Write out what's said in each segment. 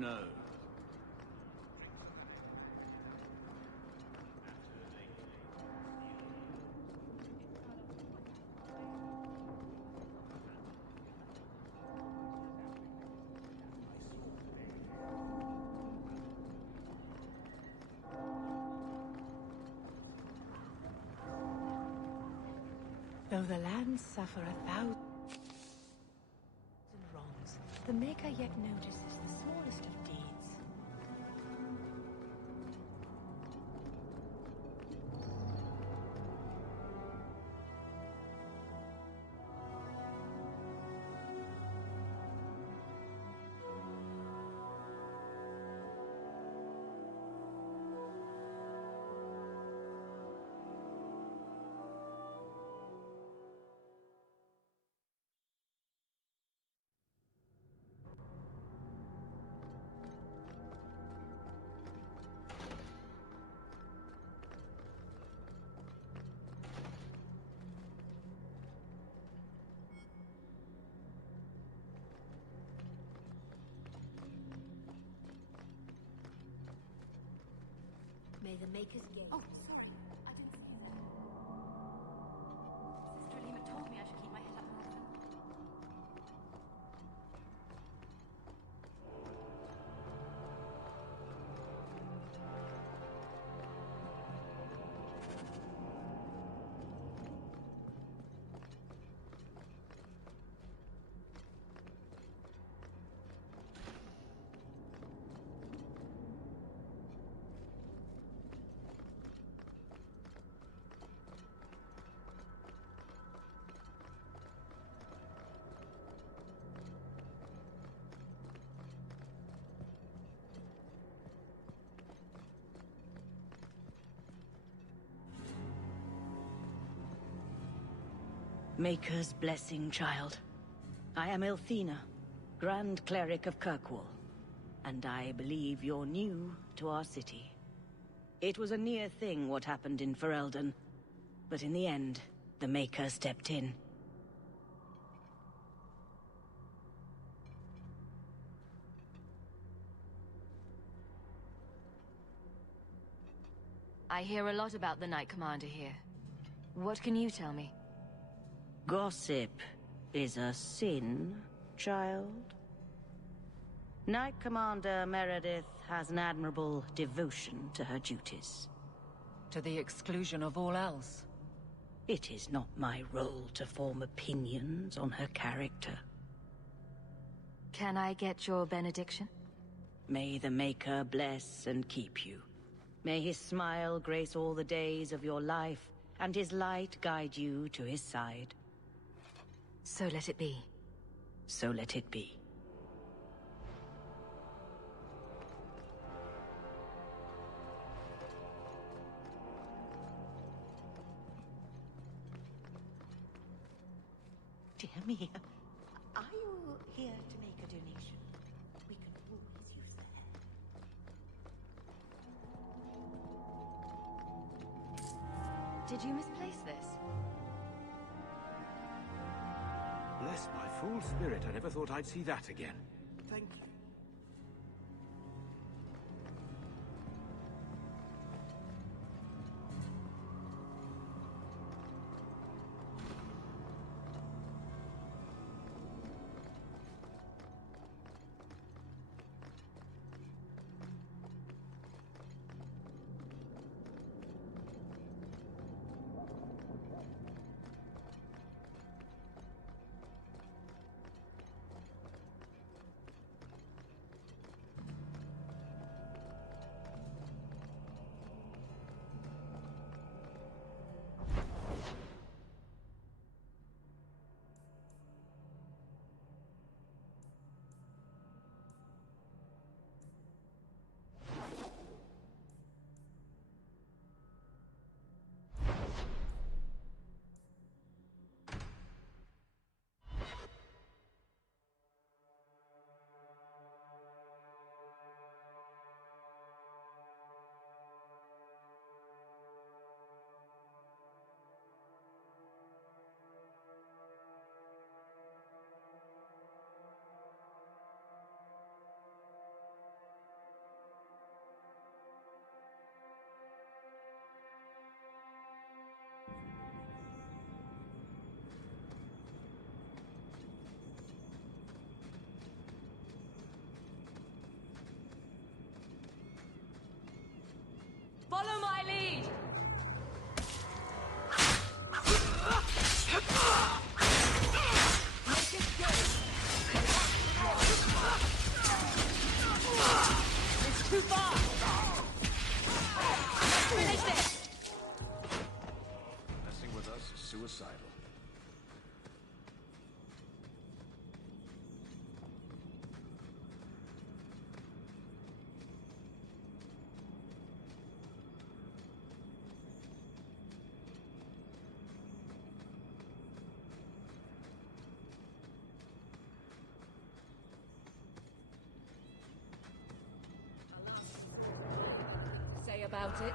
know? Though the lands suffer 1,000 wrongs, the Maker yet notices the smallest of deeds. May the Makers get... Oh, sorry. I didn't see that. Sister Alima told me I should keep my head up more often. Maker's blessing, child. I am Elthina, Grand Cleric of Kirkwall, and I believe you're new to our city. It was a near thing what happened in Ferelden, but in the end, the Maker stepped in. I hear a lot about the Knight Commander here. What can you tell me? Gossip is a sin, child. Knight Commander Meredith has an admirable devotion to her duties. To the exclusion of all else. It is not my role to form opinions on her character. Can I get your benediction? May the Maker bless and keep you. May his smile grace all the days of your life, and his light guide you to his side. So let it be. So let it be. Dear Mia, are you here to make a donation? We can always use the help. Did you misplace this? Bless my fool spirit, I never thought I'd see that again. Thank you. too far! Finish this! Messing with us is suicidal. Say about it.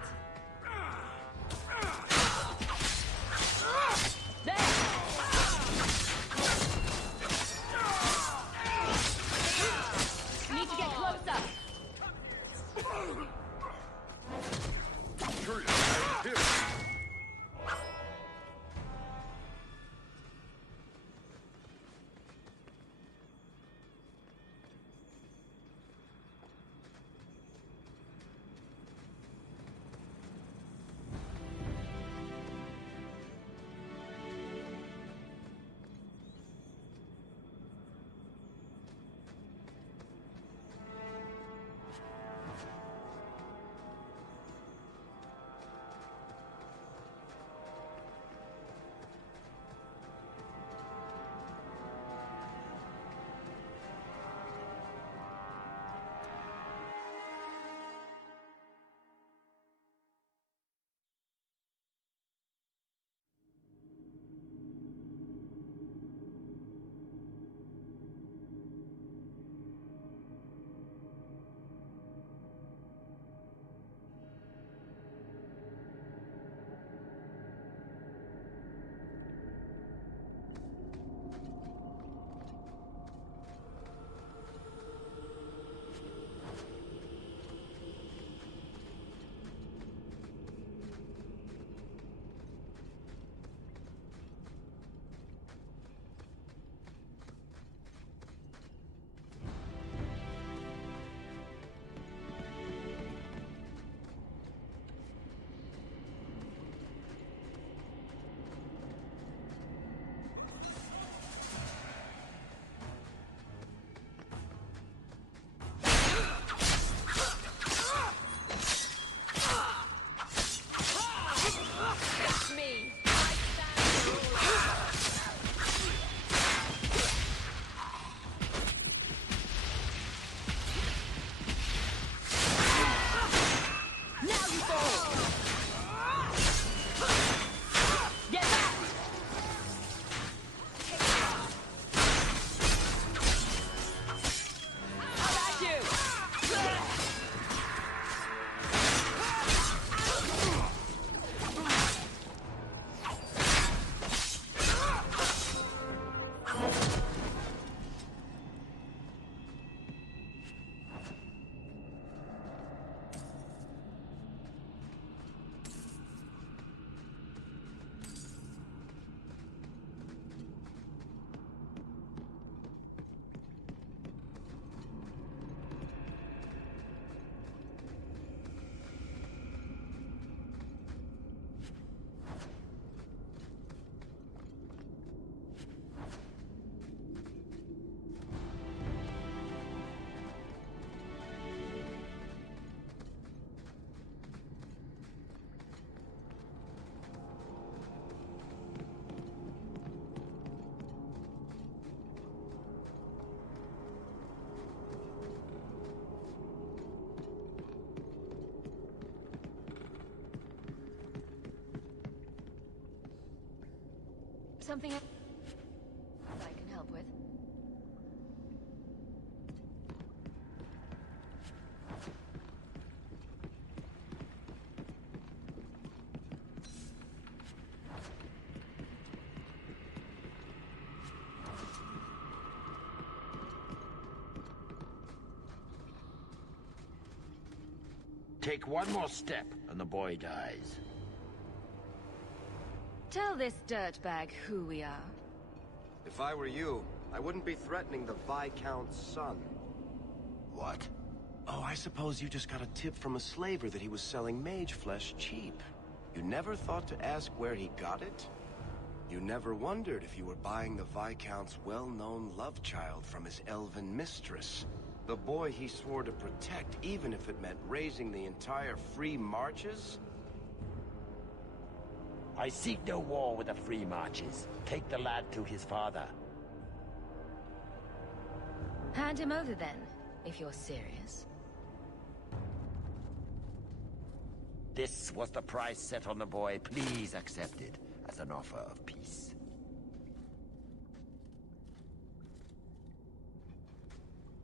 Need to get closer. Curious how you feel. Something I can help with. Take one more step, and the boy dies. Tell this dirtbag who we are. If I were you, I wouldn't be threatening the Viscount's son. What? Oh, I suppose you just got a tip from a slaver that he was selling mage flesh cheap. You never thought to ask where he got it? You never wondered if you were buying the Viscount's well-known love child from his elven mistress? The boy he swore to protect, even if it meant raising the entire Free Marches? I seek no war with the Free Marches. Take the lad to his father. Hand him over then, if you're serious. This was the price set on the boy. Please accept it as an offer of peace.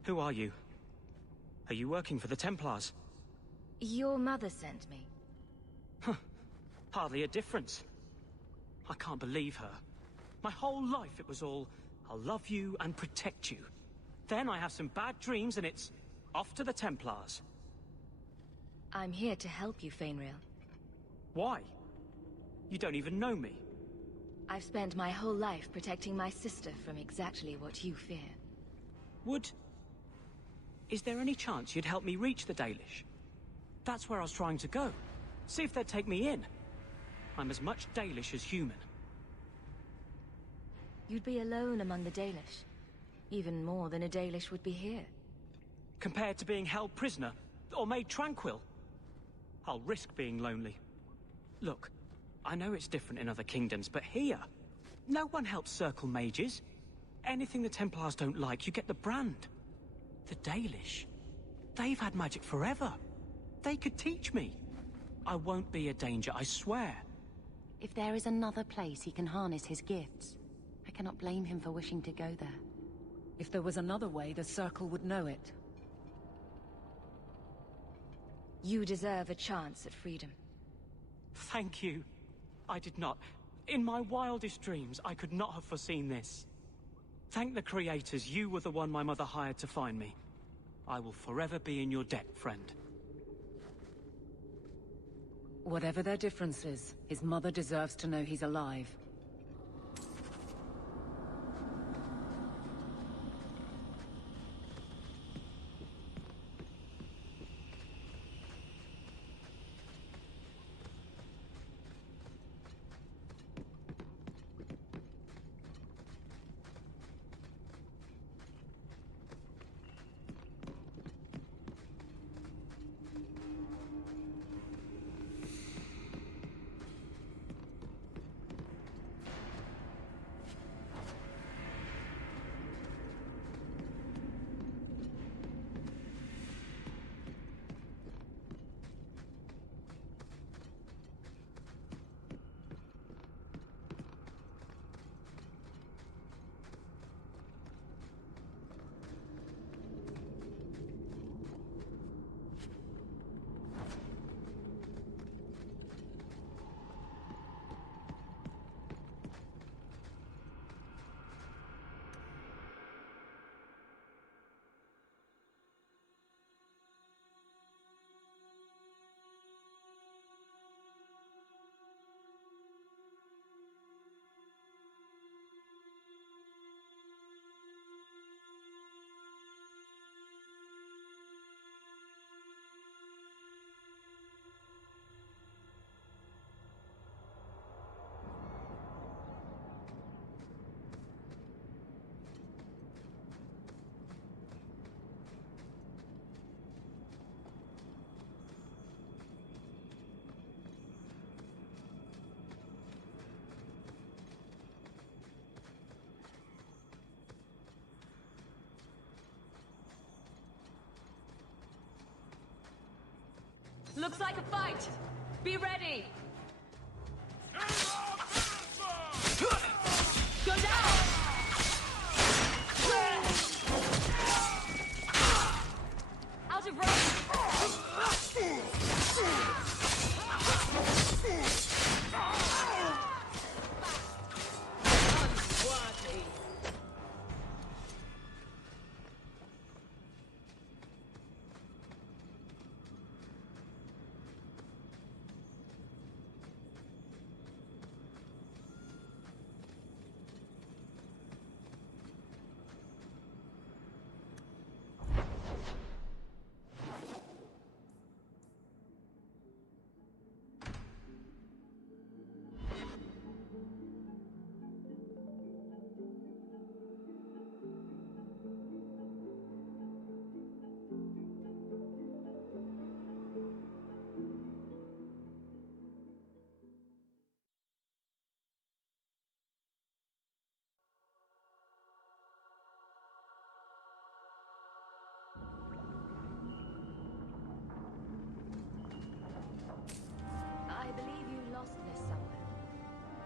Who are you? Are you working for the Templars? Your mother sent me. Huh. Hardly a difference. I can't believe her. My whole life it was all, I'll love you and protect you. Then I have some bad dreams and it's off to the Templars. I'm here to help you, Fainrail. Why? You don't even know me. I've spent my whole life protecting my sister from exactly what you fear. Is there any chance you'd help me reach the Dalish? That's where I was trying to go. See if they'd take me in. I'm as much Dalish as human. You'd be alone among the Dalish. Even more than a Dalish would be here. Compared to being held prisoner, or made tranquil, I'll risk being lonely. Look, I know it's different in other kingdoms, but here, no one helps circle mages. Anything the Templars don't like, you get the brand. The Dalish, they've had magic forever. They could teach me. I won't be a danger, I swear. If there is another place he can harness his gifts, I cannot blame him for wishing to go there. If there was another way, the Circle would know it. You deserve a chance at freedom. Thank you. I did not. In my wildest dreams, I could not have foreseen this. Thank the creators, you were the one my mother hired to find me. I will forever be in your debt, friend. Whatever their differences, his mother deserves to know he's alive. Looks like a fight! Be ready! Go down! Out of range!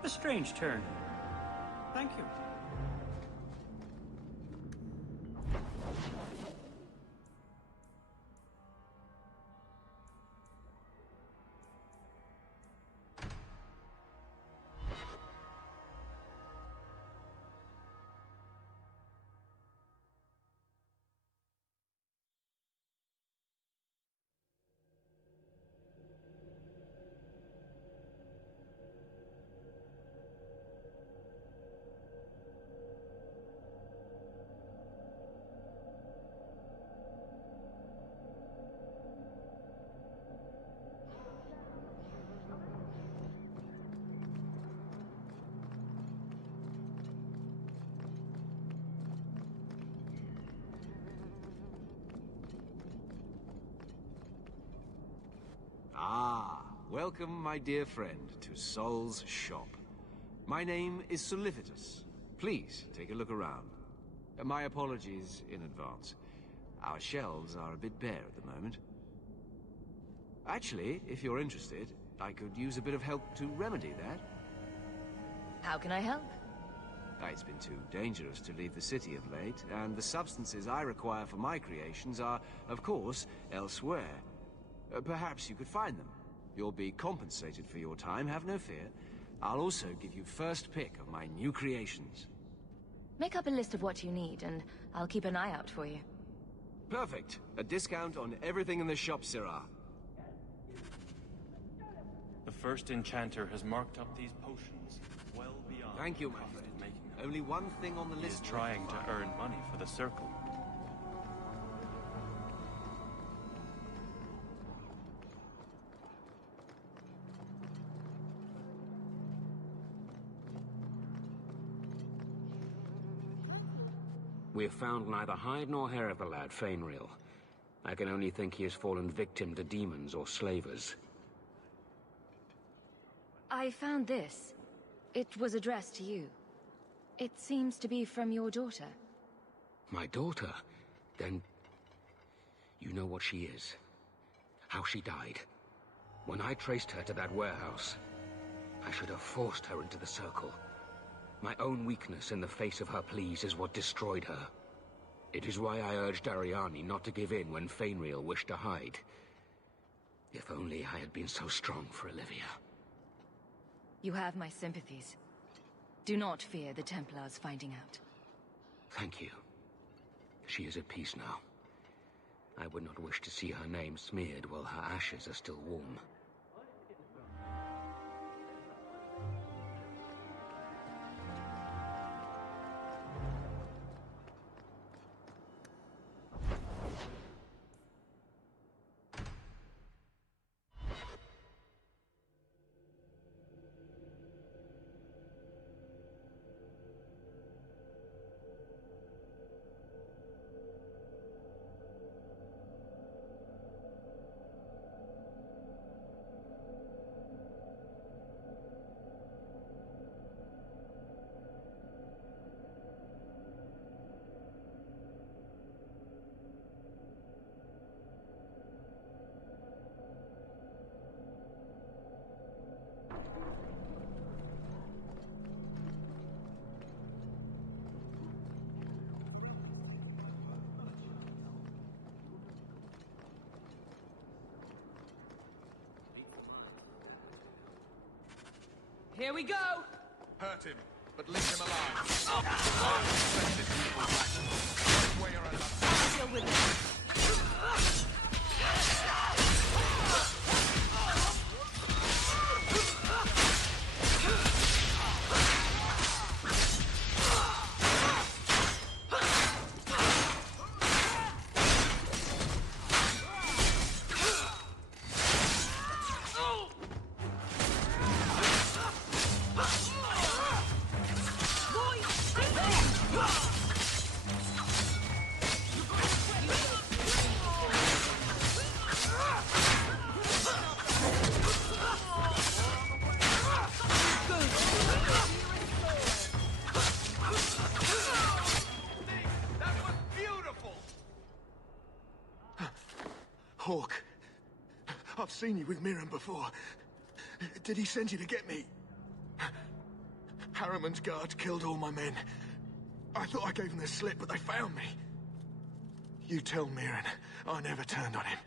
A strange turn. Thank you. Ah, welcome, my dear friend, to Sol's shop. My name is Solivitus. Please, take a look around. My apologies in advance. Our shelves are a bit bare at the moment. Actually, if you're interested, I could use a bit of help to remedy that. How can I help? It's been too dangerous to leave the city of late, and the substances I require for my creations are, of course, elsewhere. Perhaps you could find them. You'll be compensated for your time, have no fear. I'll also give you first pick of my new creations. Make up a list of what you need, and I'll keep an eye out for you. Perfect. A discount on everything in the shop, Sirrah. The first enchanter has marked up these potions well beyond. Thank you, my friend. Only one thing on the list. He is trying to earn money for the Circle. We have found neither hide nor hair of the lad, Fainreal. I can only think he has fallen victim to demons or slavers. I found this. It was addressed to you. It seems to be from your daughter. My daughter? Then... you know what she is. How she died. When I traced her to that warehouse, I should have forced her into the Circle. My own weakness in the face of her pleas is what destroyed her. It is why I urged Ariani not to give in when Fainreal wished to hide. If only I had been so strong for Olivia. You have my sympathies. Do not fear the Templars finding out. Thank you. She is at peace now. I would not wish to see her name smeared while her ashes are still warm. Here we go! Hurt him, but leave him alive. One way or another. Deal with it. Hawk, I've seen you with Miriam before. Did he send you to get me? Harriman's guards killed all my men. I thought I gave them the slip, but they found me. You tell Mirren I never turned on him.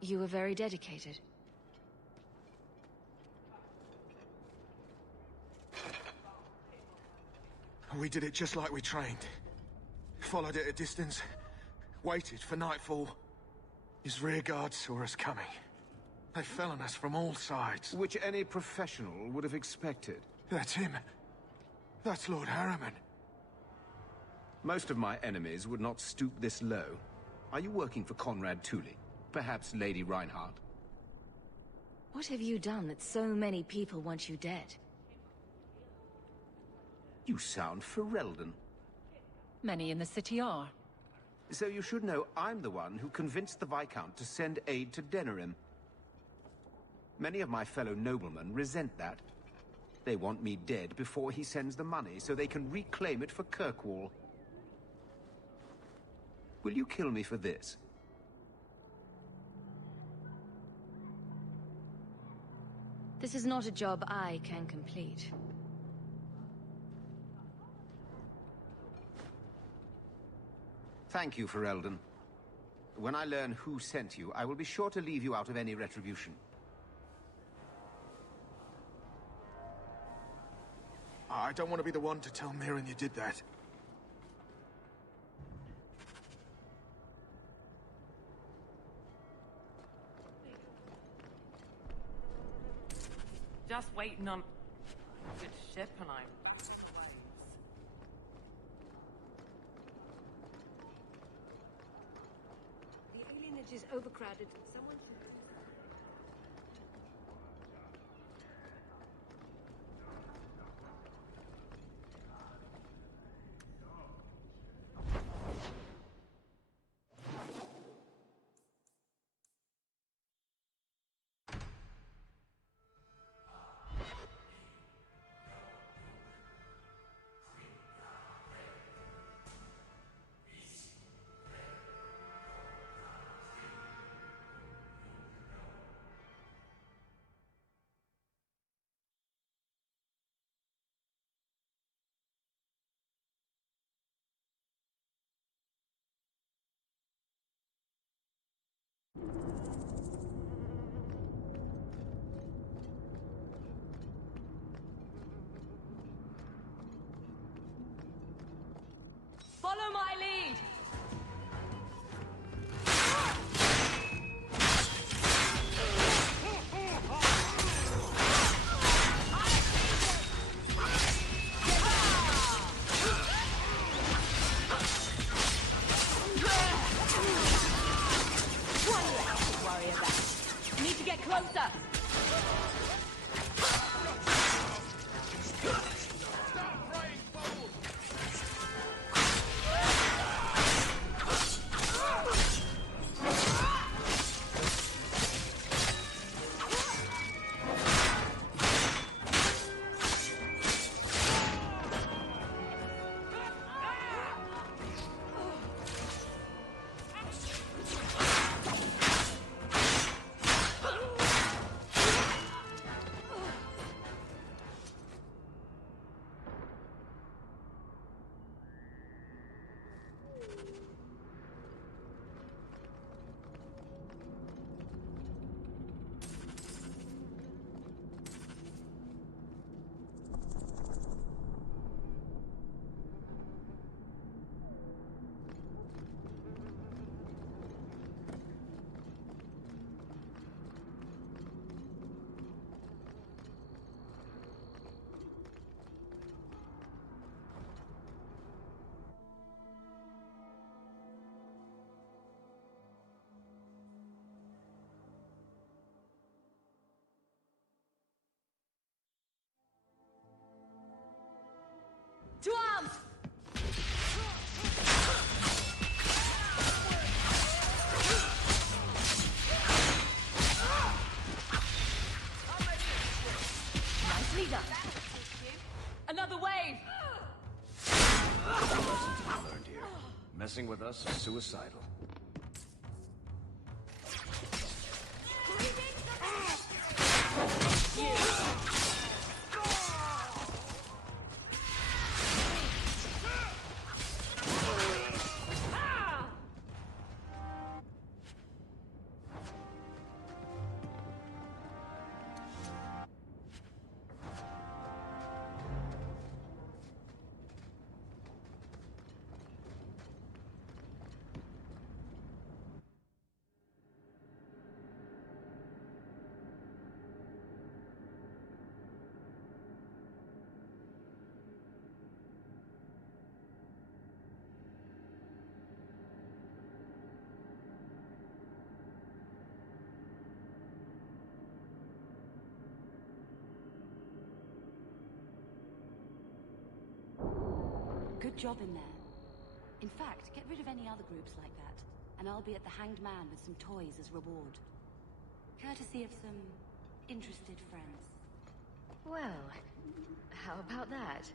You were very dedicated. We did it just like we trained. Followed it at a distance, waited for nightfall. His rear guard saw us coming. They fell on us from all sides. Which any professional would have expected. That's him. That's Lord Harriman. Most of my enemies would not stoop this low. Are you working for Conrad Tooley? Perhaps Lady Reinhardt? What have you done that so many people want you dead? You sound Ferelden. Many in the city are. So you should know I'm the one who convinced the Viscount to send aid to Denerim. Many of my fellow noblemen resent that. They want me dead before he sends the money, so they can reclaim it for Kirkwall. Will you kill me for this? This is not a job I can complete. Thank you, Ferelden. When I learn who sent you, I will be sure to leave you out of any retribution. I don't want to be the one to tell Mirren you did that. Just waiting on a good ship and I'm back on the waves. The alienage is overcrowded. Someone should... Follow my lead! Need to get closer! To arms! Nicely done. Another wave! Lessons we learned here. Messing with us is suicidal. Greetings, Good job in there. In fact, get rid of any other groups like that, and I'll be at the Hanged Man with some toys as reward. Courtesy of some interested friends. Well, how about that?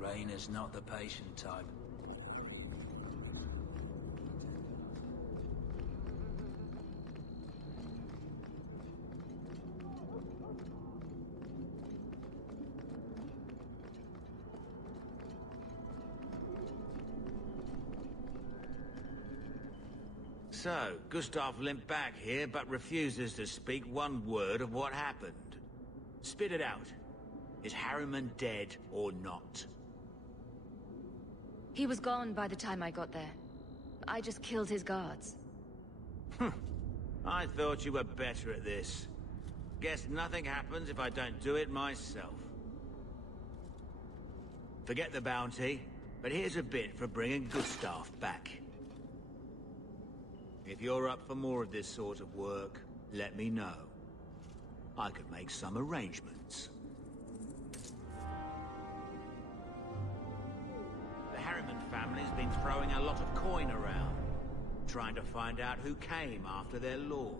Rayna's not the patient type. So, Gustav limped back here, but refuses to speak one word of what happened. Spit it out. Is Harriman dead or not? He was gone by the time I got there. I just killed his guards. I thought you were better at this. Guess nothing happens if I don't do it myself. Forget the bounty, but here's a bit for bringing Gustav back. If you're up for more of this sort of work, let me know. I could make some arrangements. The Harriman family's been throwing a lot of coin around, trying to find out who came after their lord.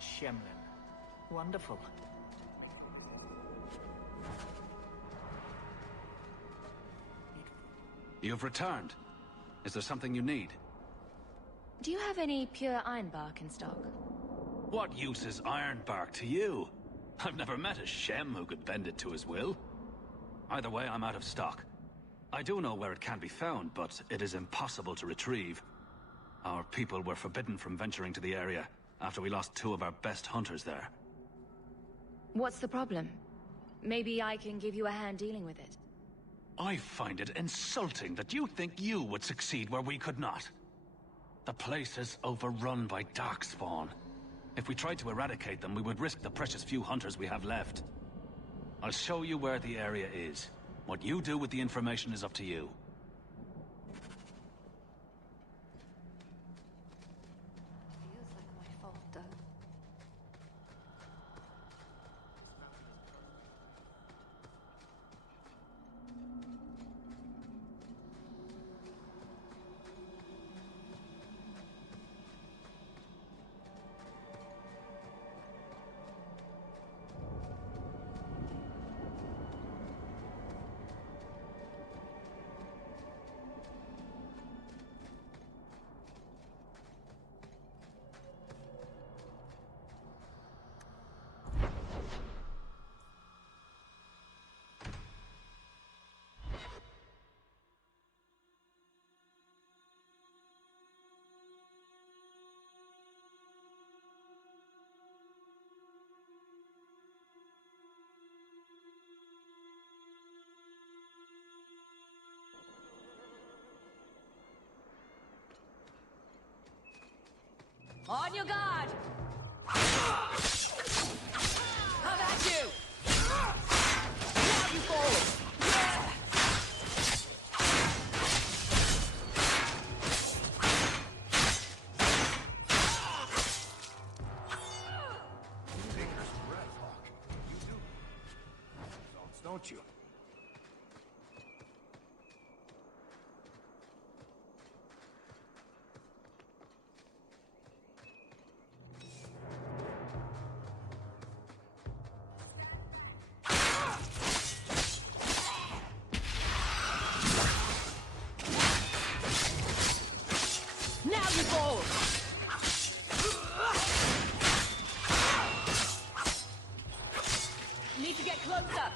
Shemlin. Wonderful. You've returned. Is there something you need? Do you have any pure ironbark in stock? What use is ironbark to you? I've never met a Shem who could bend it to his will. Either way, I'm out of stock. I do know where it can be found, but it is impossible to retrieve. Our people were forbidden from venturing to the area after we lost 2 of our best hunters there. What's the problem? Maybe I can give you a hand dealing with it. I find it insulting that you think you would succeed where we could not. The place is overrun by darkspawn. If we tried to eradicate them, we would risk the precious few hunters we have left. I'll show you where the area is. What you do with the information is up to you. Feels like my fault, though. On your guard! Come at you! Now you fall! Dangerous breath, Hawk. You do. Results, don't you? Now you fall! Need to get closer!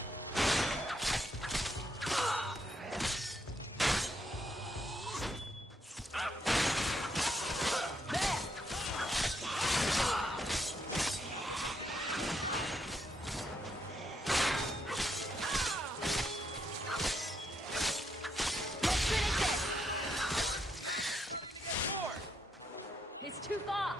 It's too far!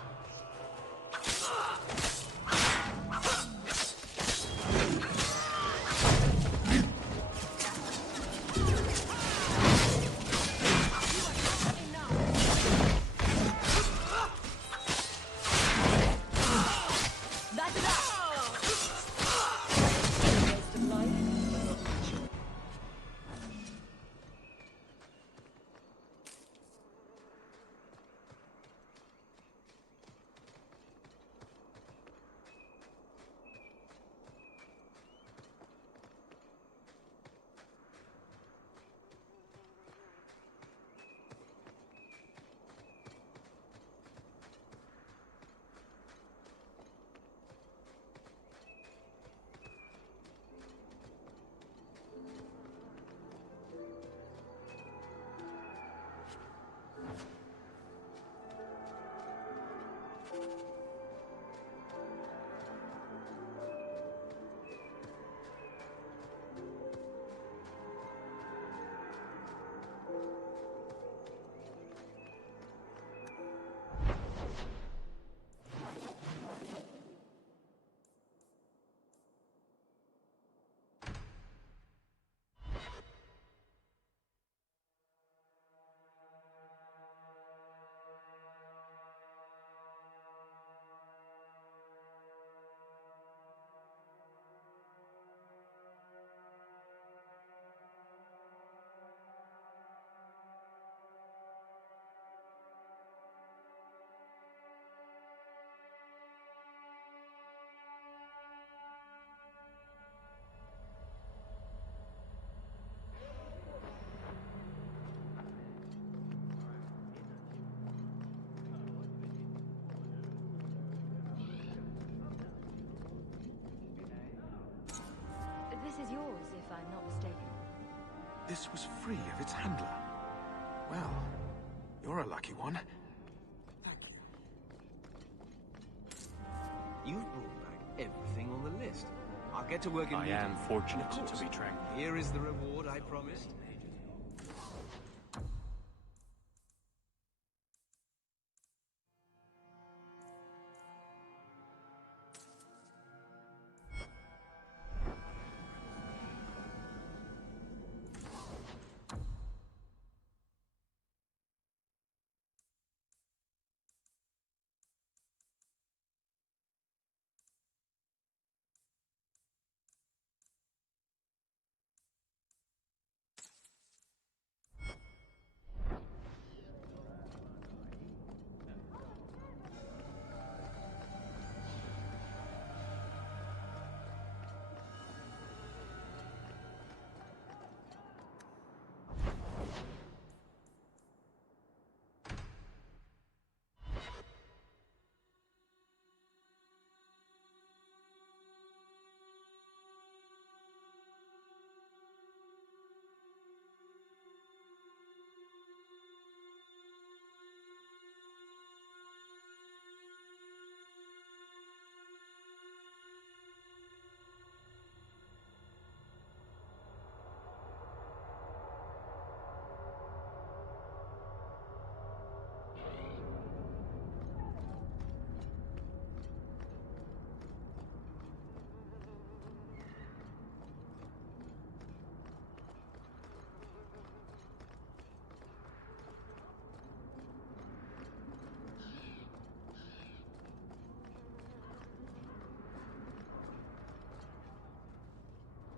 That's enough! Waste of life. this was free of its handler. Well, you're a lucky one. Thank you. You've brought back everything on the list. I'll get to work I immediately. am fortunate And of to be course, tranquil. here is the reward I promised.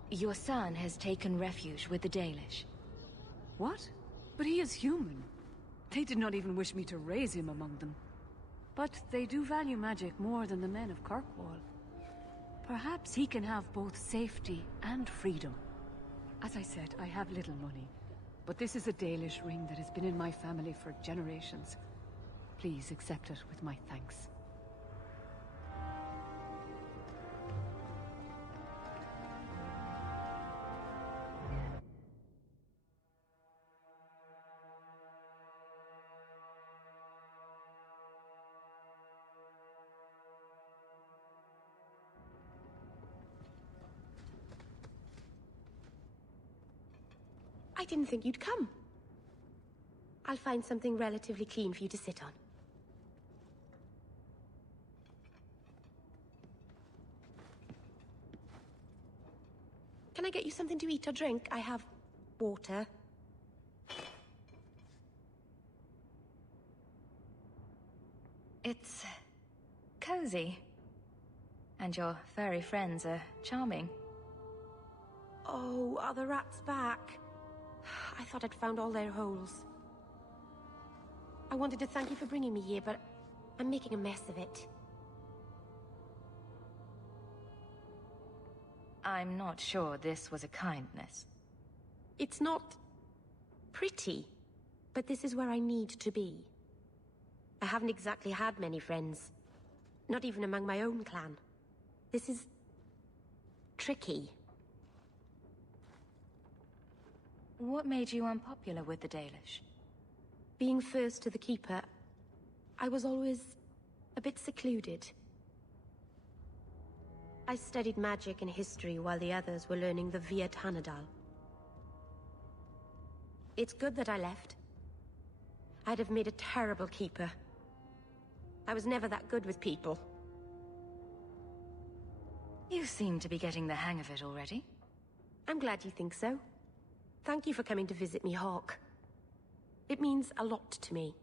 Your son has taken refuge with the Dalish. What? But he is human. They did not even wish me to raise him among them. But they do value magic more than the men of Kirkwall. Perhaps he can have both safety and freedom. As I said, I have little money. But this is a Dalish ring that has been in my family for generations. Please accept it with my thanks. I didn't think you'd come. I'll find something relatively clean for you to sit on. Can I get you something to eat or drink? I have water. It's cozy. And your furry friends are charming. Oh, are the rats back? I thought I'd found all their holes. I wanted to thank you for bringing me here, but I'm making a mess of it. I'm not sure this was a kindness. It's not pretty, but this is where I need to be. I haven't exactly had many friends. Not even among my own clan. This is tricky. What made you unpopular with the Dalish? Being first to the Keeper, I was always a bit secluded. I studied magic and history while the others were learning the Via Tanadal. It's good that I left. I'd have made a terrible Keeper. I was never that good with people. You seem to be getting the hang of it already. I'm glad you think so. Thank you for coming to visit me, Hawk. It means a lot to me.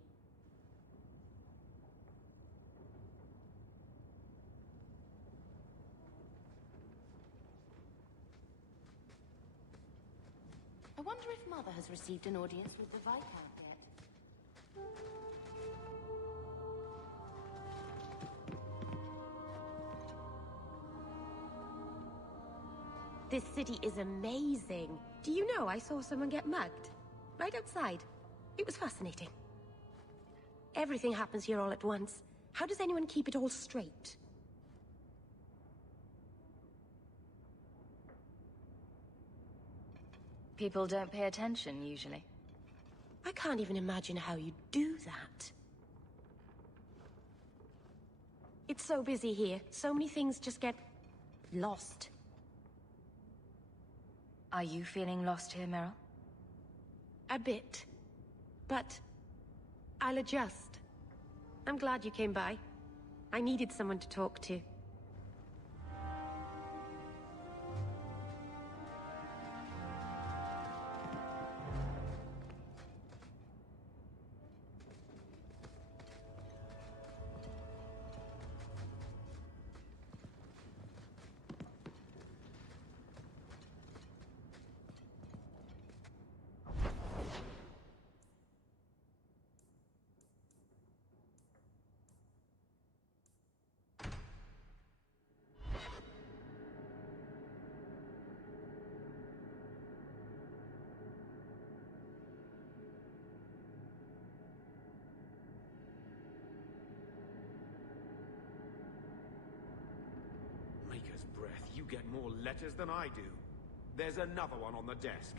I wonder if Mother has received an audience with the Viscount yet. This city is amazing. Do you know I saw someone get mugged? Right outside. It was fascinating. Everything happens here all at once. How does anyone keep it all straight? People don't pay attention, usually. I can't even imagine how you do that. It's so busy here. So many things just get lost. Are you feeling lost here, Meryl? A bit. But I'll adjust. I'm glad you came by. I needed someone to talk to. Maker's breath, you get more letters than I do. There's another one on the desk.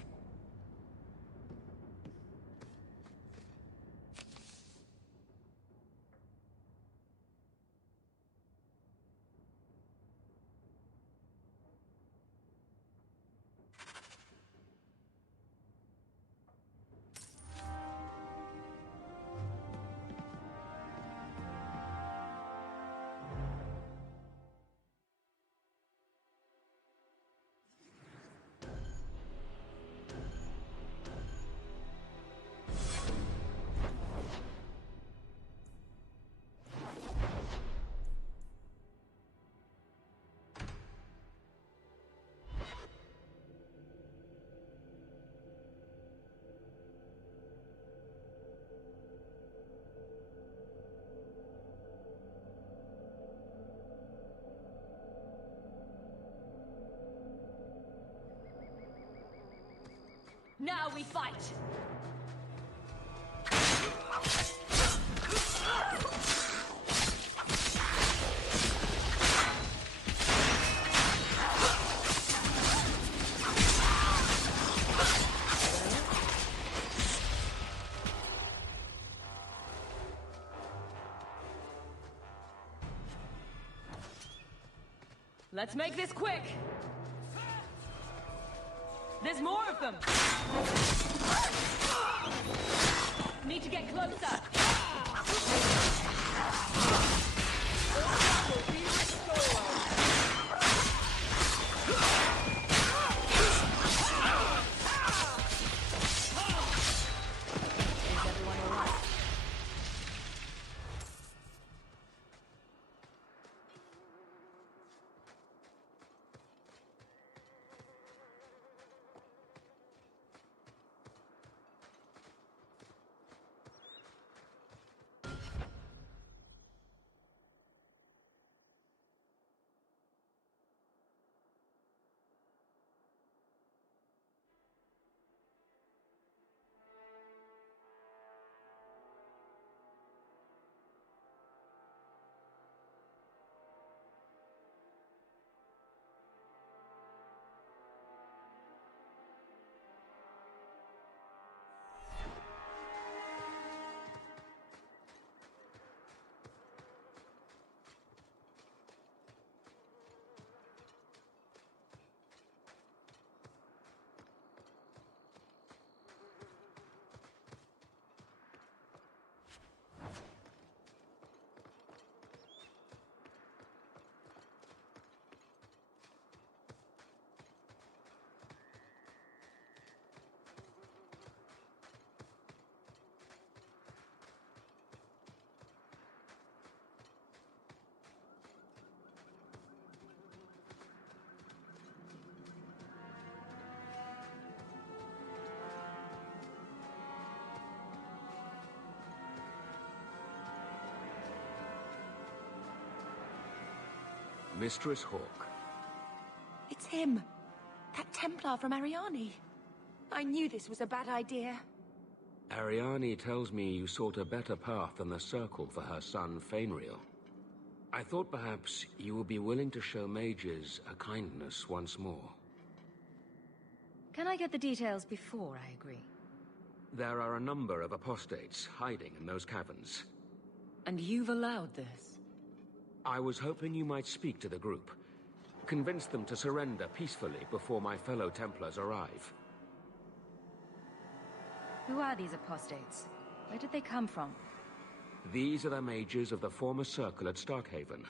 Now we fight! Let's make this quick! There's more of them! Need to get closer! Order will be restored! Is everyone alright? Mistress Hawke. It's him. That Templar from Ariani. I knew this was a bad idea. Ariani tells me you sought a better path than the Circle for her son, Fainriel. I thought perhaps you would be willing to show mages a kindness once more. Can I get the details before I agree? There are a number of apostates hiding in those caverns. And you've allowed this? I was hoping you might speak to the group. Convince them to surrender peacefully before my fellow Templars arrive. Who are these apostates? Where did they come from? These are the mages of the former circle at Starkhaven.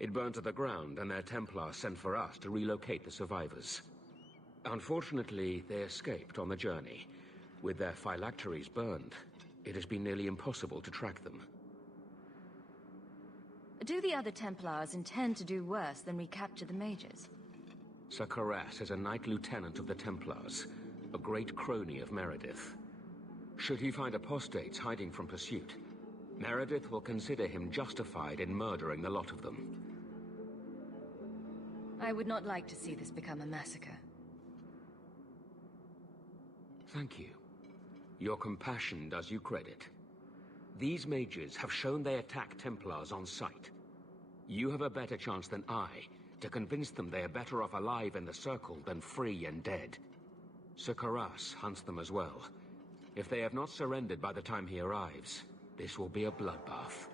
It burned to the ground, and their Templars sent for us to relocate the survivors. Unfortunately, they escaped on the journey. With their phylacteries burned, it has been nearly impossible to track them. Do the other Templars intend to do worse than recapture the mages? Sir Carras is a Knight Lieutenant of the Templars, a great crony of Meredith. Should he find apostates hiding from pursuit, Meredith will consider him justified in murdering the lot of them. I would not like to see this become a massacre. Thank you. Your compassion does you credit. These mages have shown they attack Templars on sight. You have a better chance than I to convince them they are better off alive in the Circle than free and dead. Sir Carras hunts them as well. If they have not surrendered by the time he arrives, this will be a bloodbath.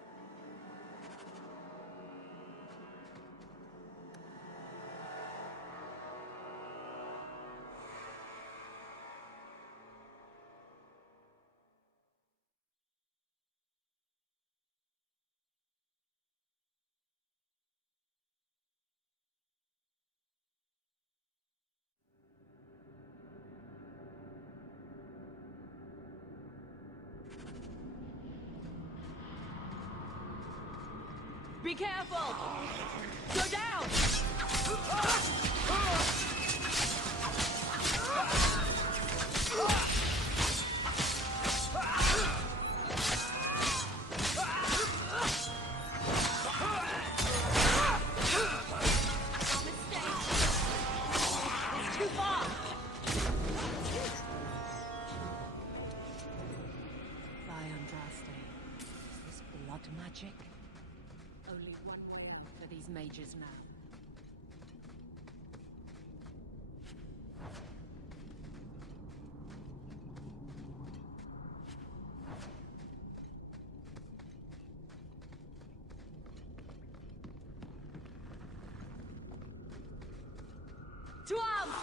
Be careful! Go down! It's too far! Is this blood magic? Only one way out for these mages now. To arms!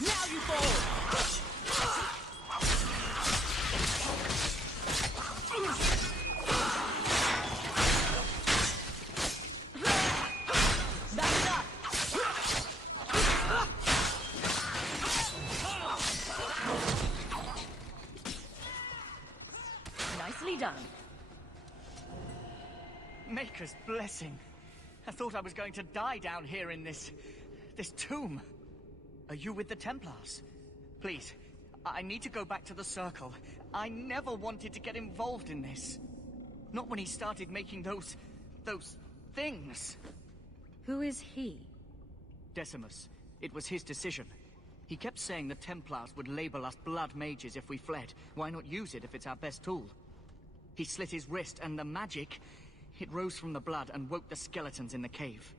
Now you fall! That's enough! Nicely done. Maker's blessing. I thought I was going to die down here in this tomb. Are you with the Templars? Please, I need to go back to the Circle. I never wanted to get involved in this. Not when he started making those things. Who is he? Decimus. It was his decision. He kept saying the Templars would label us blood mages if we fled. Why not use it if it's our best tool? He slit his wrist, and the magic, it rose from the blood and woke the skeletons in the cave.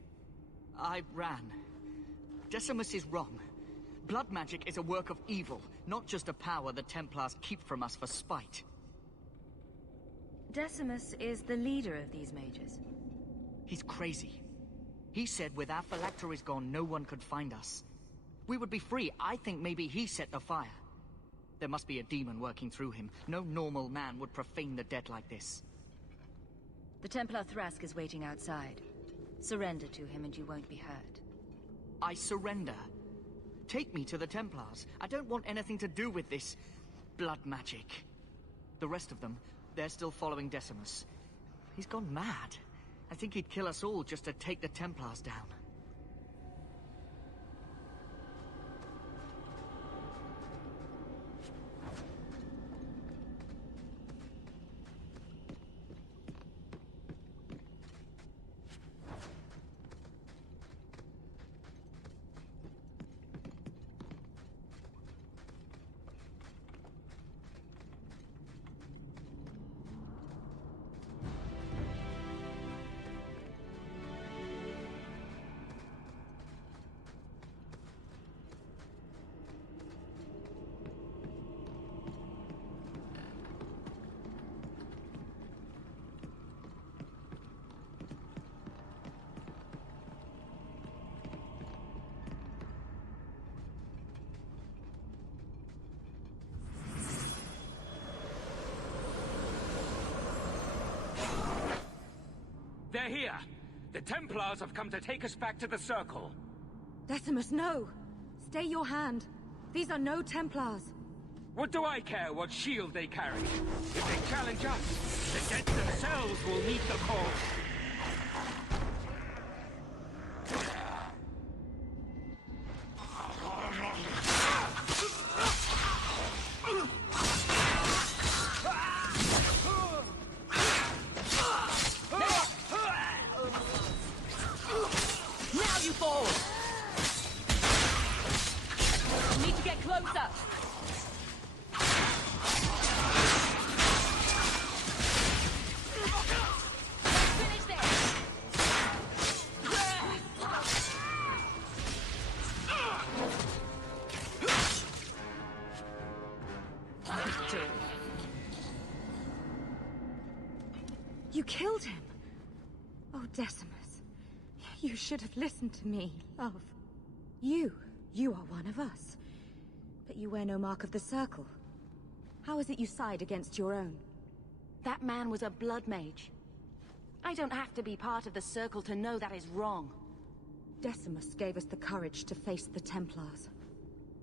I ran. Decimus is wrong. Blood magic is a work of evil, not just a power the Templars keep from us for spite. Decimus is the leader of these mages. He's crazy. He said with our phylacteries gone, no one could find us. We would be free. I think maybe he set the fire. There must be a demon working through him. No normal man would profane the dead like this. The Templar Thrask is waiting outside. Surrender to him and you won't be hurt. I surrender. Take me to the Templars. I don't want anything to do with this blood magic. The rest of them, they're still following Decimus. He's gone mad. I think he'd kill us all just to take the Templars down. They're here! The Templars have come to take us back to the Circle. Decimus, no! Stay your hand. These are no Templars. What do I care what shield they carry? If they challenge us, the dead themselves will meet the call. You killed him! Oh, Decimus. You should have listened to me, love. You are one of us. But you wear no mark of the Circle. How is it you side against your own? That man was a blood mage. I don't have to be part of the Circle to know that is wrong. Decimus gave us the courage to face the Templars.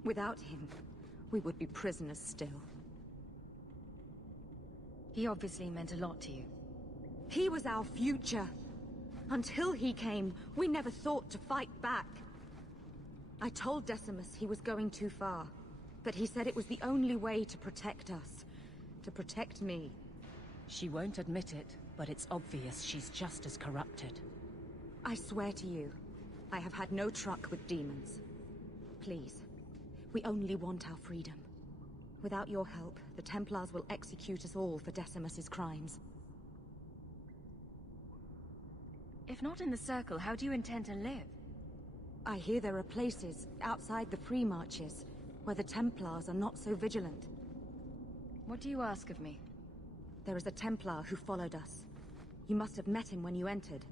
Without him, we would be prisoners still. He obviously meant a lot to you. He was our future. Until he came, we never thought to fight back. I told Decimus he was going too far, but he said it was the only way to protect us. To protect me. She won't admit it, but it's obvious she's just as corrupted. I swear to you, I have had no truck with demons. Please, we only want our freedom. Without your help, the Templars will execute us all for Decimus's crimes. If not in the Circle, how do you intend to live? I hear there are places outside the pre-marches where the Templars are not so vigilant. What do you ask of me? There is a Templar who followed us. You must have met him when you entered.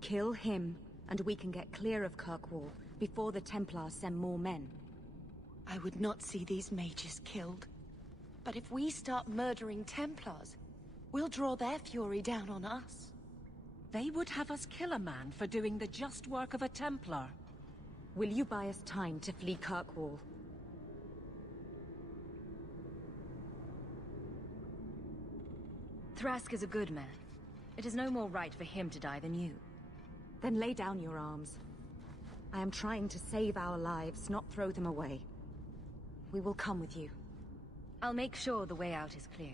Kill him, and we can get clear of Kirkwall before the Templars send more men. I would not see these mages killed. But if we start murdering Templars, we'll draw their fury down on us. They would have us kill a man for doing the just work of a Templar. Will you buy us time to flee Kirkwall? Thrask is a good man. It is no more right for him to die than you. Then lay down your arms. I am trying to save our lives, not throw them away. We will come with you. I'll make sure the way out is clear.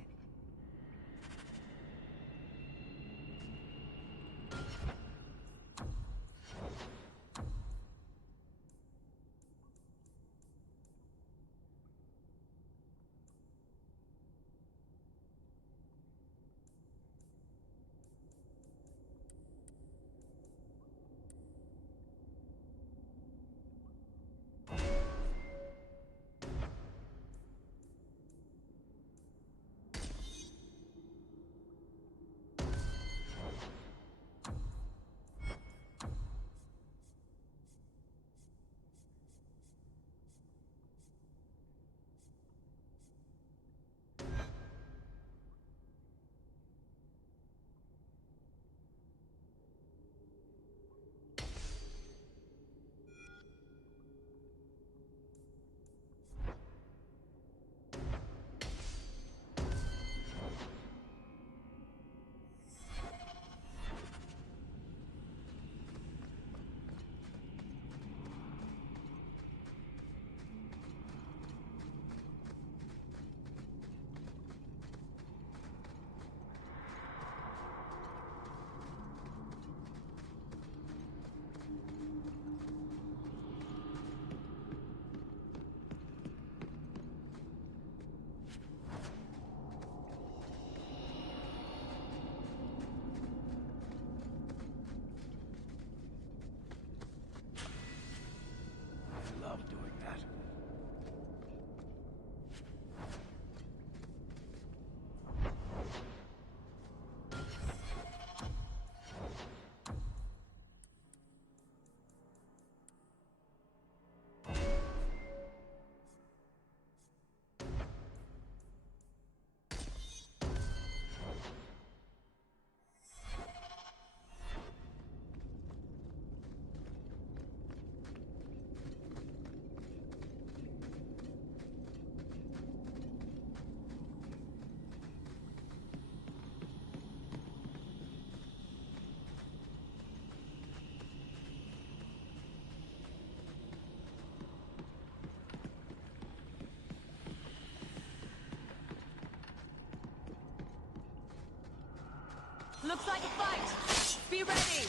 Looks like a fight! Be ready!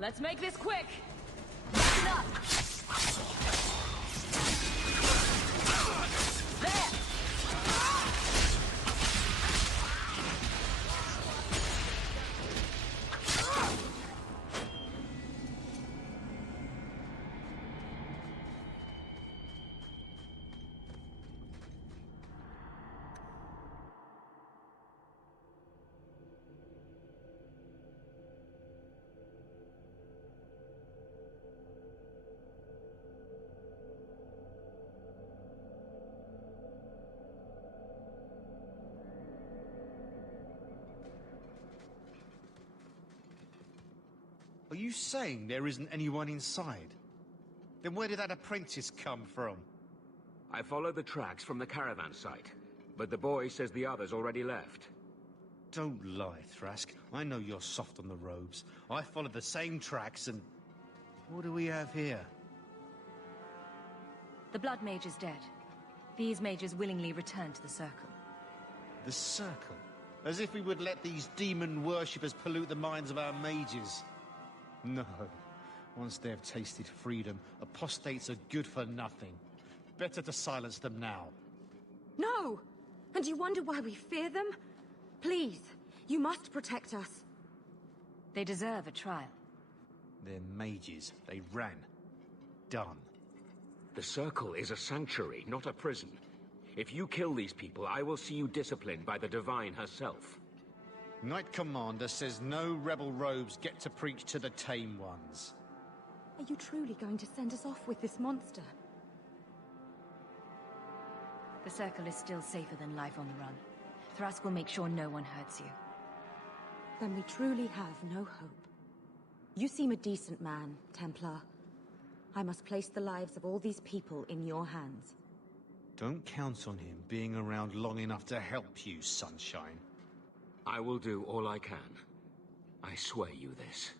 Let's make this quick! Listen up! There! Are you saying there isn't anyone inside? Then where did that apprentice come from? I followed the tracks from the caravan site, but the boy says the others already left. Don't lie, Thrask. I know you're soft on the robes. I followed the same tracks and... What do we have here? The Blood Mage is dead. These mages willingly returned to the Circle. The Circle? As if we would let these demon worshippers pollute the minds of our mages. No. Once they have tasted freedom, apostates are good for nothing. Better to silence them now. No! And you wonder why we fear them? Please, you must protect us. They deserve a trial. They're mages. They ran. Done. The Circle is a sanctuary, not a prison. If you kill these people, I will see you disciplined by the Divine herself. Knight Commander says no rebel robes get to preach to the tame ones. Are you truly going to send us off with this monster? The Circle is still safer than life on the run. Thrask will make sure no one hurts you. Then we truly have no hope. You seem a decent man, Templar. I must place the lives of all these people in your hands. Don't count on him being around long enough to help you, Sunshine. I will do all I can. I swear you this.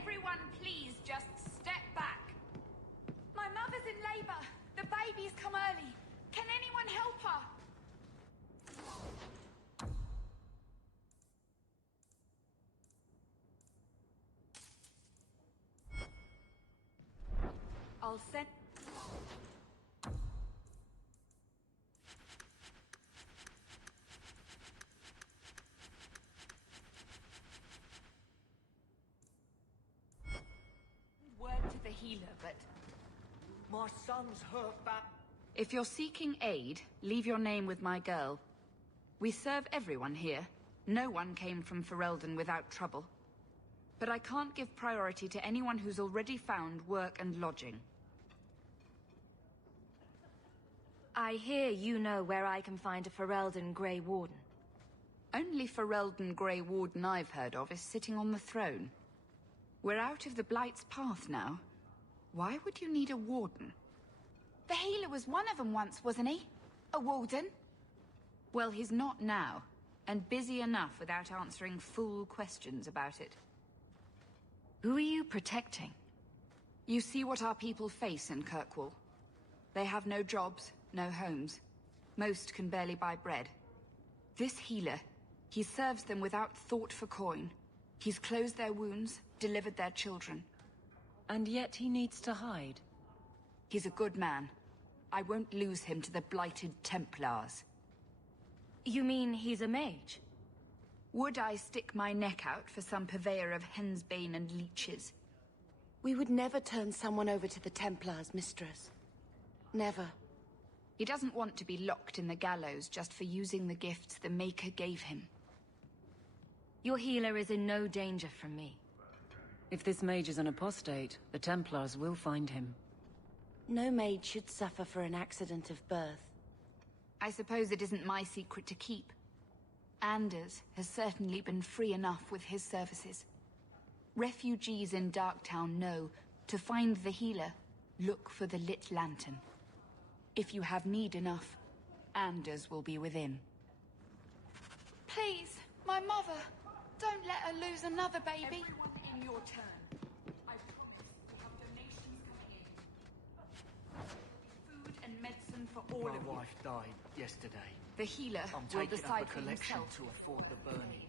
Everyone, please just step back. My mother's in labor. The baby's come early. Can anyone help her? I'll send... Word to the healer, but... My son's hurt bad. If you're seeking aid, leave your name with my girl. We serve everyone here. No one came from Ferelden without trouble. But I can't give priority to anyone who's already found work and lodging. I hear you know where I can find a Ferelden Grey Warden. Only Ferelden Grey Warden I've heard of is sitting on the throne. We're out of the Blight's path now. Why would you need a warden? The healer was one of them once, wasn't he? A warden? Well, he's not now, and busy enough without answering fool questions about it. Who are you protecting? You see what our people face in Kirkwall. They have no jobs, no homes. Most can barely buy bread. This healer, he serves them without thought for coin. He's closed their wounds, delivered their children. And yet he needs to hide. He's a good man. I won't lose him to the blighted Templars. You mean he's a mage? Would I stick my neck out for some purveyor of hensbane and leeches? We would never turn someone over to the Templars, mistress. Never. He doesn't want to be locked in the gallows just for using the gifts the Maker gave him. Your healer is in no danger from me. If this mage is an apostate, the Templars will find him. No maid should suffer for an accident of birth. I suppose it isn't my secret to keep. Anders has certainly been free enough with his services. Refugees in Darktown know, to find the healer, look for the lit lantern. If you have need enough, Anders will be within. Please, my mother. Don't let her lose another baby. Everyone in your turn. I promise to have donations coming in. Food and medicine for all of you. My wife died yesterday. The healer I'm will taking decide up a for collection himself. to afford the burning.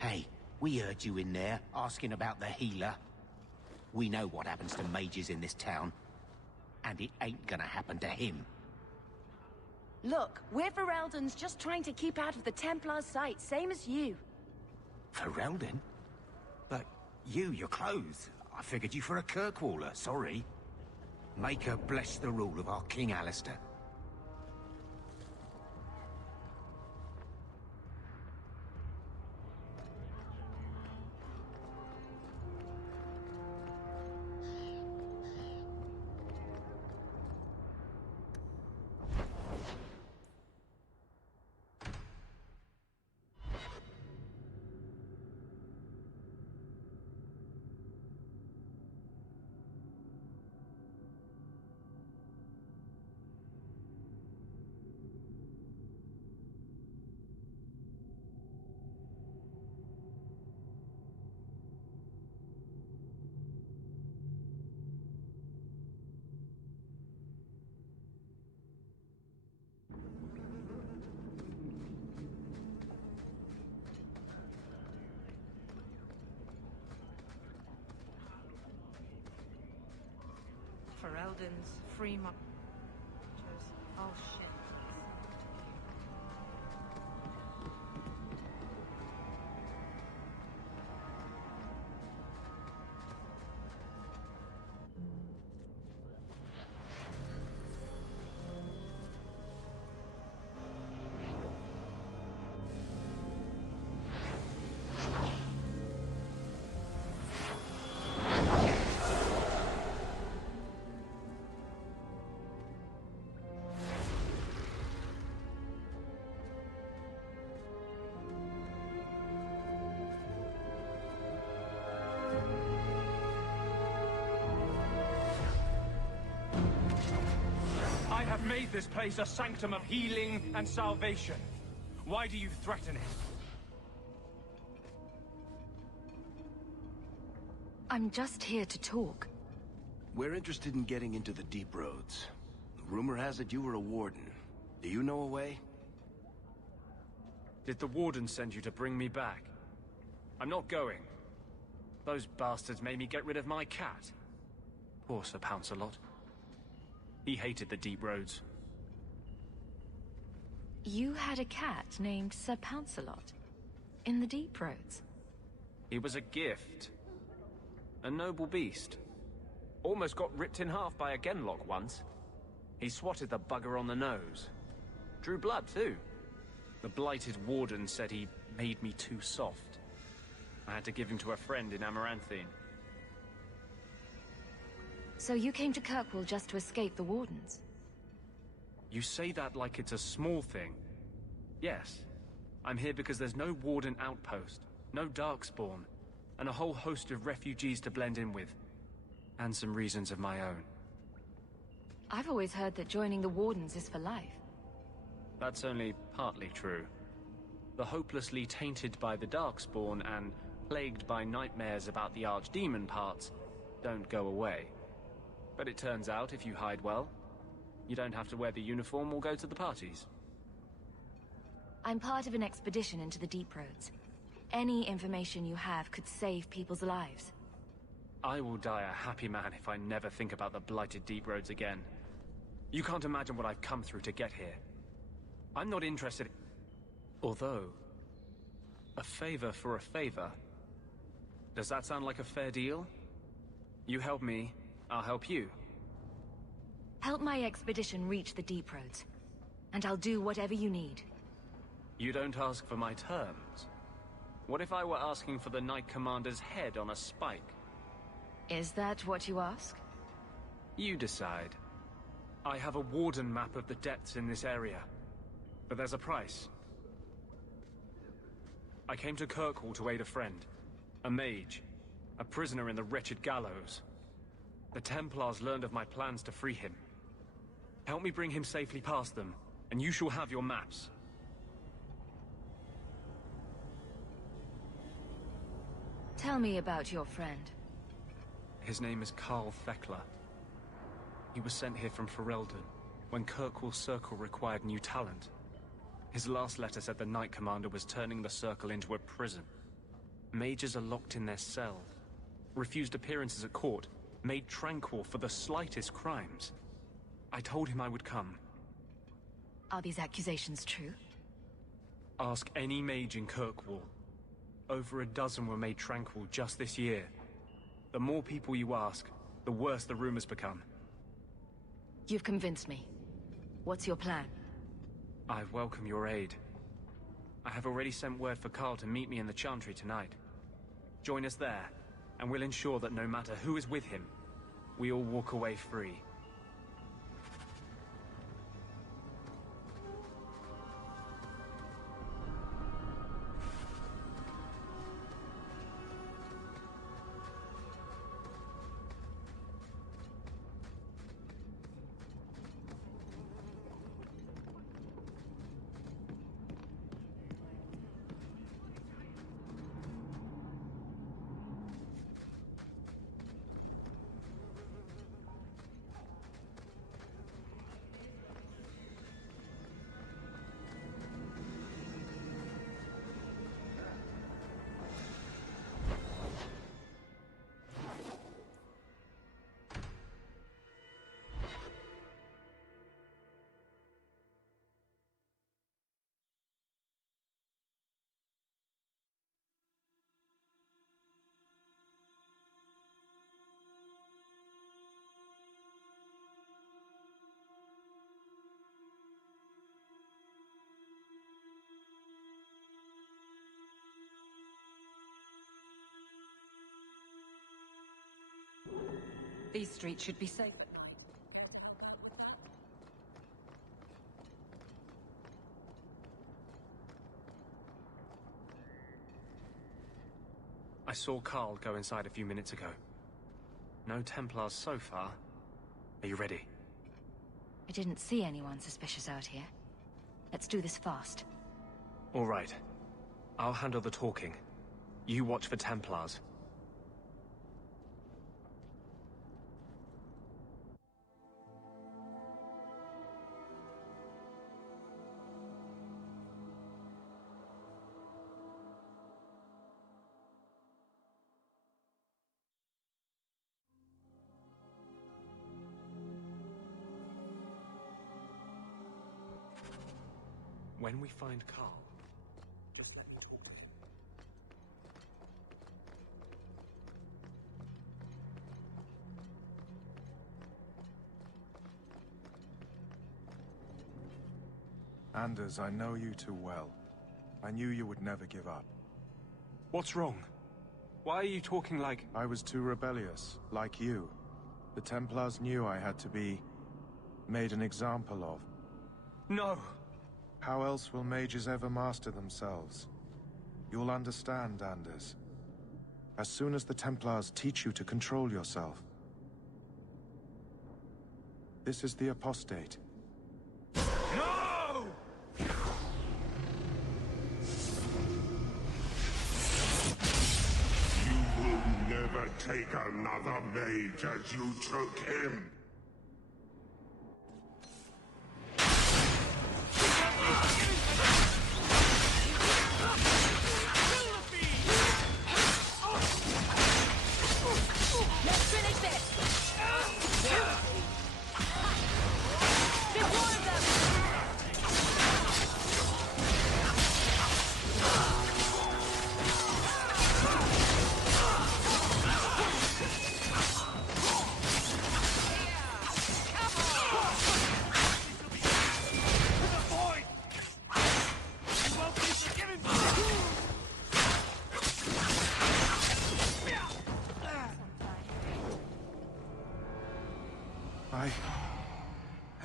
Hey, we heard you in there, asking about the healer. We know what happens to mages in this town. And it ain't gonna happen to him. Look, we're Fereldans just trying to keep out of the Templars' sight, same as you. Ferelden? But your clothes. I figured you for a Kirkwaller, sorry. Maker bless the rule of our King Alistair. Fereldans, free Oh shit. I have made this place a sanctum of healing and salvation. Why do you threaten it? I'm just here to talk. We're interested in getting into the deep roads. Rumor has it you were a warden. Do you know a way? Did the warden send you to bring me back? I'm not going. Those bastards made me get rid of my cat. Poor Sir Pouncelot. He hated the deep roads. You had a cat named Sir Pouncelot in the deep roads. He was a gift. A noble beast. Almost got ripped in half by a genlock once. He swatted the bugger on the nose. Drew blood, too. The blighted warden said he made me too soft. I had to give him to a friend in Amaranthine. So you came to Kirkwall just to escape the wardens? You say that like it's a small thing. Yes. I'm here because there's no warden outpost, no darkspawn, and a whole host of refugees to blend in with. And some reasons of my own. I've always heard that joining the wardens is for life. That's only partly true. The hopelessly tainted by the darkspawn and plagued by nightmares about the archdemon parts don't go away. But it turns out if you hide well, you don't have to wear the uniform or go to the parties. I'm part of an expedition into the deep roads. Any information you have could save people's lives. I will die a happy man if I never think about the blighted deep roads again. You can't imagine what I've come through to get here. I'm not interested. Although, a favor for a favor. Does that sound like a fair deal? You help me, I'll help you. Help my expedition reach the deep roads, and I'll do whatever you need. You don't ask for my terms. What if I were asking for the Knight Commander's head on a spike? Is that what you ask? You decide. I have a warden map of the depths in this area, but there's a price. I came to Kirkwall to aid a friend, a mage, a prisoner in the wretched gallows. The Templars learned of my plans to free him. Help me bring him safely past them, and you shall have your maps. Tell me about your friend. His name is Carl Thekla. He was sent here from Ferelden, when Kirkwall Circle required new talent. His last letter said the Knight Commander was turning the Circle into a prison. Mages are locked in their cells, refused appearances at court, made tranquil for the slightest crimes. I told him I would come. Are these accusations true? Ask any mage in Kirkwall. Over a dozen were made tranquil just this year. The more people you ask, the worse the rumors become. You've convinced me. What's your plan? I welcome your aid. I have already sent word for Carl to meet me in the Chantry tonight. Join us there, and we'll ensure that no matter who is with him, we all walk away free. These streets should be safe at night. I saw Carl go inside a few minutes ago. No Templars so far. Are you ready? I didn't see anyone suspicious out here. Let's do this fast. All right. I'll handle the talking. You watch for Templars. When we find Carl, just let me talk to him. Anders, I know you too well. I knew you would never give up. What's wrong? Why are you talking like... I was too rebellious, like you. The Templars knew I had to be... made an example of. No! How else will mages ever master themselves? You'll understand, Anders. As soon as the Templars teach you to control yourself. This is the apostate. No! You will never take another mage as you took him. Let's finish this! There's more of them!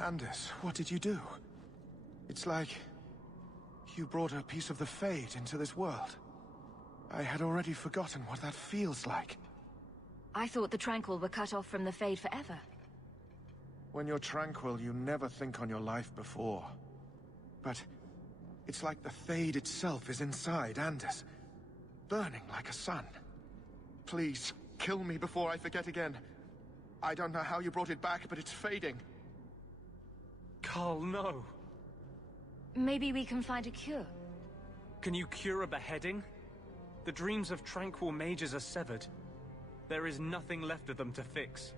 Anders, what did you do? It's like... you brought a piece of the Fade into this world. I had already forgotten what that feels like. I thought the Tranquil were cut off from the Fade forever. When you're tranquil, you never think on your life before. But it's like the Fade itself is inside Anders, burning like a sun. Please, kill me before I forget again. I don't know how you brought it back, but it's fading. Carl, no. Maybe we can find a cure. Can you cure a beheading? The dreams of tranquil mages are severed. There is nothing left of them to fix.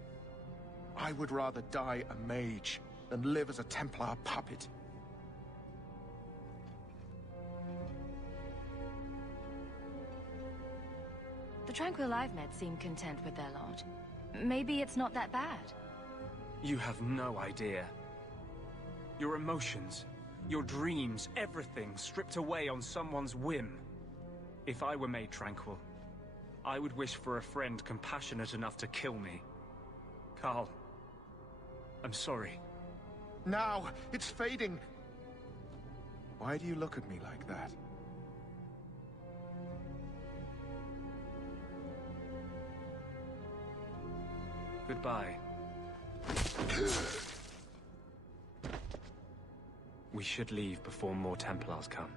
I would rather die a mage than live as a Templar puppet. The Tranquil I've met seem content with their lot. Maybe it's not that bad. You have no idea. Your emotions, your dreams, everything stripped away on someone's whim. If I were made tranquil, I would wish for a friend compassionate enough to kill me. Carl, I'm sorry. Now, it's fading. Why do you look at me like that? Goodbye. We should leave before more Templars come.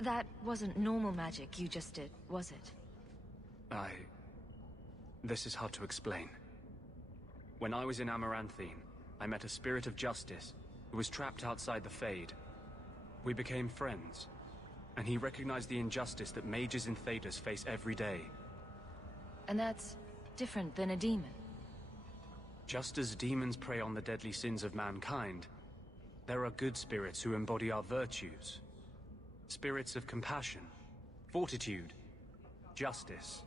That wasn't normal magic you just did, was it? This is hard to explain. When I was in Amaranthine, I met a spirit of justice who was trapped outside the Fade. We became friends, and he recognized the injustice that mages in Thedas face every day. And that's different than a demon. Just as demons prey on the deadly sins of mankind, there are good spirits who embody our virtues. Spirits of compassion, fortitude, justice.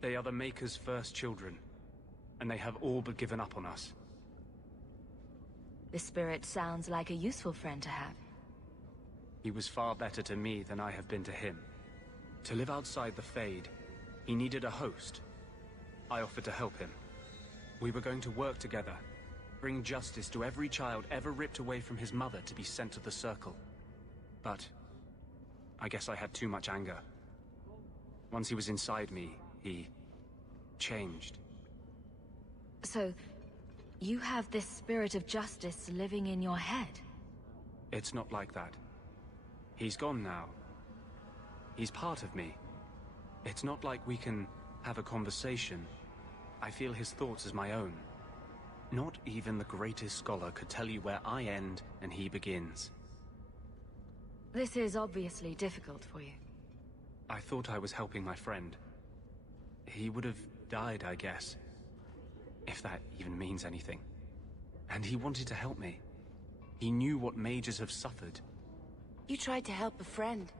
They are the Maker's first children, and they have all but given up on us. This spirit sounds like a useful friend to have. He was far better to me than I have been to him. To live outside the Fade, he needed a host. I offered to help him. We were going to work together, bring justice to every child ever ripped away from his mother to be sent to the Circle. But I guess I had too much anger. Once he was inside me, he changed. So, you have this spirit of justice living in your head? It's not like that. He's gone now. He's part of me. It's not like we can have a conversation. I feel his thoughts as my own. Not even the greatest scholar could tell you where I end and he begins. This is obviously difficult for you. I thought I was helping my friend. He would have died, I guess. If that even means anything. And he wanted to help me. He knew what mages have suffered. You tried to help a friend.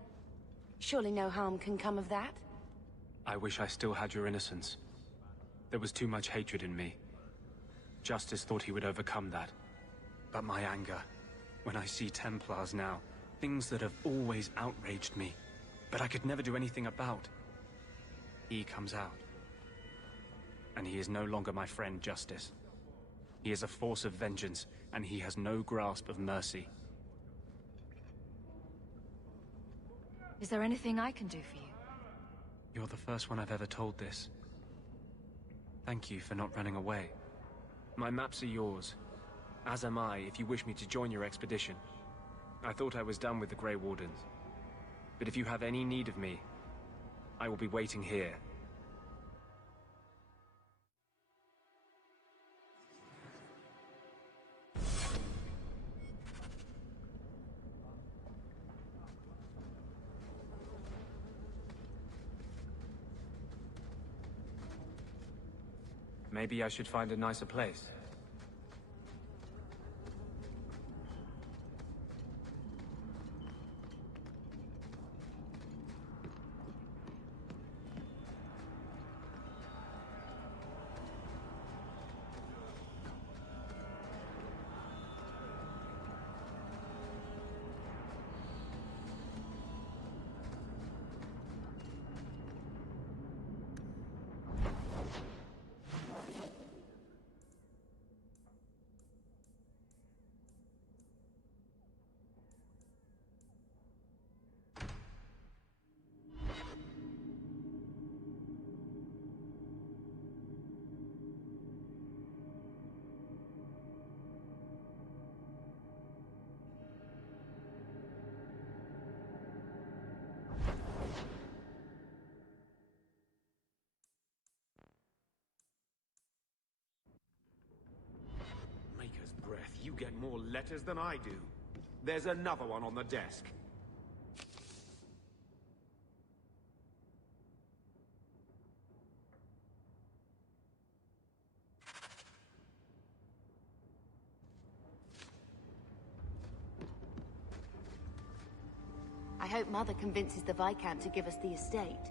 Surely no harm can come of that? I wish I still had your innocence. There was too much hatred in me. Justice thought he would overcome that. But my anger, when I see Templars now, things that have always outraged me, but I could never do anything about. He comes out. And he is no longer my friend, Justice. He is a force of vengeance, and he has no grasp of mercy. Is there anything I can do for you? You're the first one I've ever told this. Thank you for not running away. My maps are yours, as am I if you wish me to join your expedition. I thought I was done with the Grey Wardens. But if you have any need of me, I will be waiting here. Maybe I should find a nicer place. Maker's breath, you get more letters than I do. There's another one on the desk. I hope Mother convinces the Viscount to give us the estate.